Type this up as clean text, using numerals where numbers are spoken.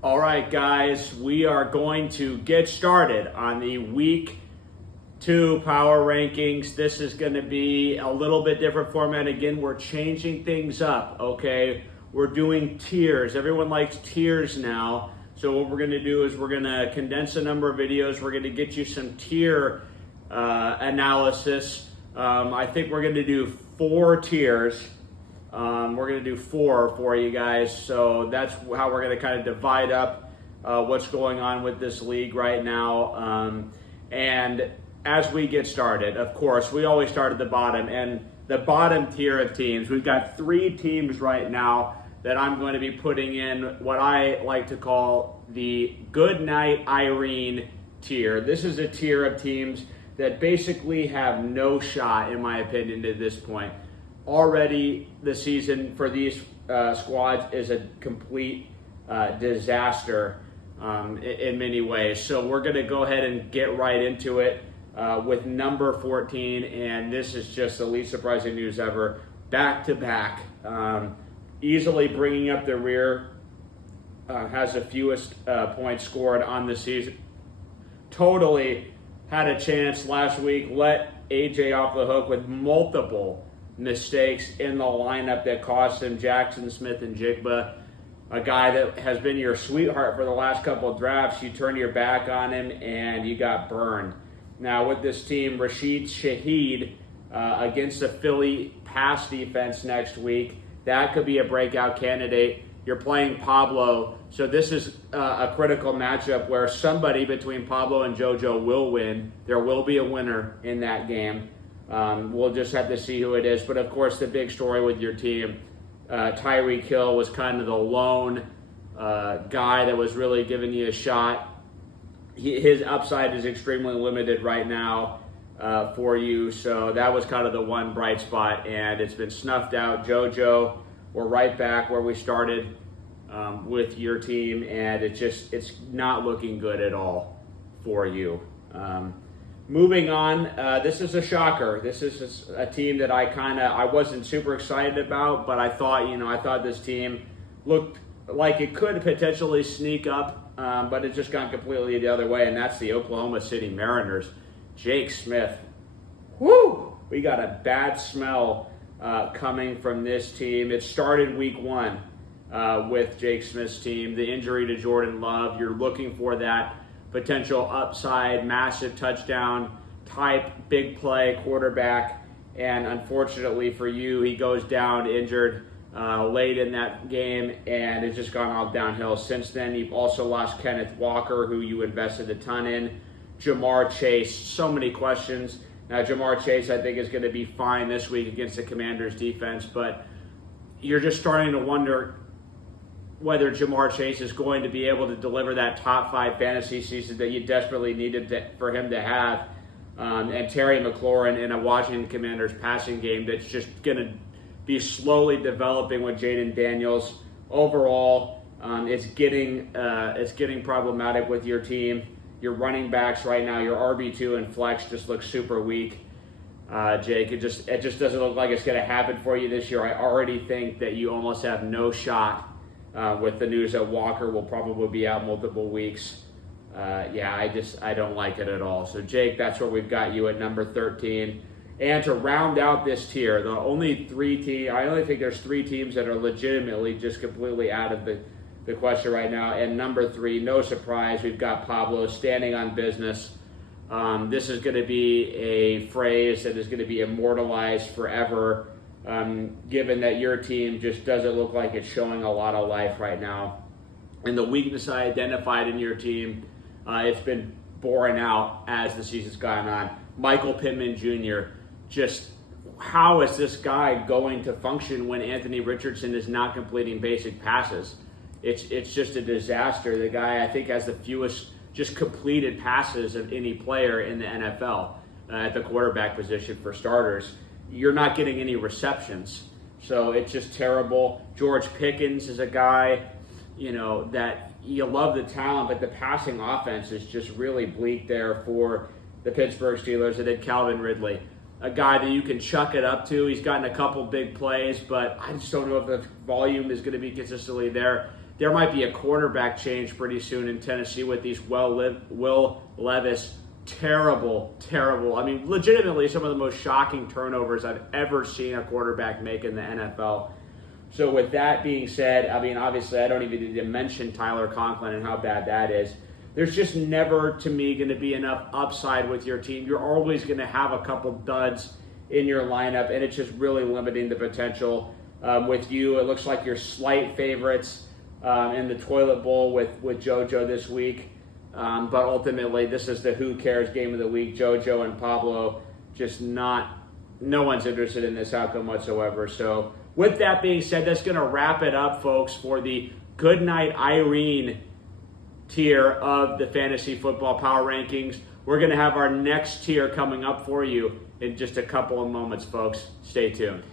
All right, guys, we are going to get started on the week 2 power rankings. This is going to be a little bit different format. Again, we're changing things up, okay? We're doing tiers. Everyone likes tiers now. So what we're going to do is we're going to condense a number of videos. We're going to get you some tier analysis. I think we're going to do 4 tiers. We're going to do 4 for you guys, so that's how we're going to kind of divide up what's going on with this league right now. And as we get started, of course, we always start at the bottom, and the bottom tier of teams, we've got 3 teams right now that I'm going to be putting in what I like to call the Goodnight Irene tier. This is a tier of teams that basically have no shot, in my opinion, to this point. Already, the season for these squads is a complete disaster in many ways. So we're going to go ahead and get right into it with number 14, and this is just the least surprising news ever. Back-to-back, easily bringing up the rear, has the fewest points scored on the season. Totally had a chance last week, let AJ off the hook with multiple mistakes in the lineup that cost him. Jackson Smith-Njigba, a guy that has been your sweetheart for the last couple of drafts. You turned your back on him and you got burned. Now with this team, Rashid Shaheed against the Philly pass defense next week, that could be a breakout candidate. You're playing Pablo, so this is a critical matchup where somebody between Pablo and JoJo will win. There will be a winner in that game. We'll just have to see who it is. But, of course, the big story with your team, Tyreek Hill was kind of the lone guy that was really giving you a shot. His upside is extremely limited right now for you. So that was kind of the one bright spot, and it's been snuffed out. JoJo, we're right back where we started with your team, and it's not looking good at all for you. Moving on, this is a shocker. This is a team that I wasn't super excited about, but I thought this team looked like it could potentially sneak up, but it just gone completely the other way, and that's the Oklahoma City Mariners. Jake Smith. Woo! We got a bad smell coming from this team. It started week 1 with Jake Smith's team. The injury to Jordan Love, you're looking for that potential upside, massive touchdown type, big play quarterback. And unfortunately for you, he goes down injured late in that game, and it's just gone all downhill since then. You've also lost Kenneth Walker, who you invested a ton in. Jamar Chase, so many questions. Now, Jamar Chase, I think, is going to be fine this week against the Commanders' defense, but you're just starting to wonder whether Jamar Chase is going to be able to deliver that top 5 fantasy season that you desperately needed for him to have. And Terry McLaurin in a Washington Commanders passing game that's just going to be slowly developing with Jaden Daniels. Overall, it's getting problematic with your team. Your running backs right now, your RB2 and flex just look super weak. Jake, it just doesn't look like it's going to happen for you this year. I already think that you almost have no shot with the news that Walker will probably be out multiple weeks. I don't like it at all. So, Jake, that's where we've got you at number 13. And to round out this tier, I only think there's 3 teams that are legitimately just completely out of the question right now. And number 3, no surprise, we've got Pablo standing on business. This is going to be a phrase that is going to be immortalized forever, given that your team just doesn't look like it's showing a lot of life right now. And the weakness I identified in your team, it's been borne out as the season's gone on. Michael Pittman Jr., just how is this guy going to function when Anthony Richardson is not completing basic passes? It's just a disaster. The guy, I think, has the fewest just completed passes of any player in the NFL at the quarterback position for starters. You're not getting any receptions. So it's just terrible. George Pickens is a guy, that you love the talent, but the passing offense is just really bleak there for the Pittsburgh Steelers. And then Calvin Ridley, a guy that you can chuck it up to. He's gotten a couple big plays, but I just don't know if the volume is going to be consistently there. there might be a quarterback change pretty soon in Tennessee with these Will Levis. Terrible. I mean, legitimately some of the most shocking turnovers I've ever seen a quarterback make in the NFL. So with that being said, I mean, obviously I don't even need to mention Tyler Conklin and how bad that is. There's just never, to me, going to be enough upside with your team. You're always going to have a couple duds in your lineup, and it's just really limiting the potential with you. It looks like you're slight favorites in the toilet bowl with JoJo this week. But ultimately, this is the who cares game of the week. JoJo and Pablo, no one's interested in this outcome whatsoever. So with that being said, that's going to wrap it up, folks, for the Goodnight Irene tier of the Fantasy Football Power Rankings. We're going to have our next tier coming up for you in just a couple of moments, folks. Stay tuned.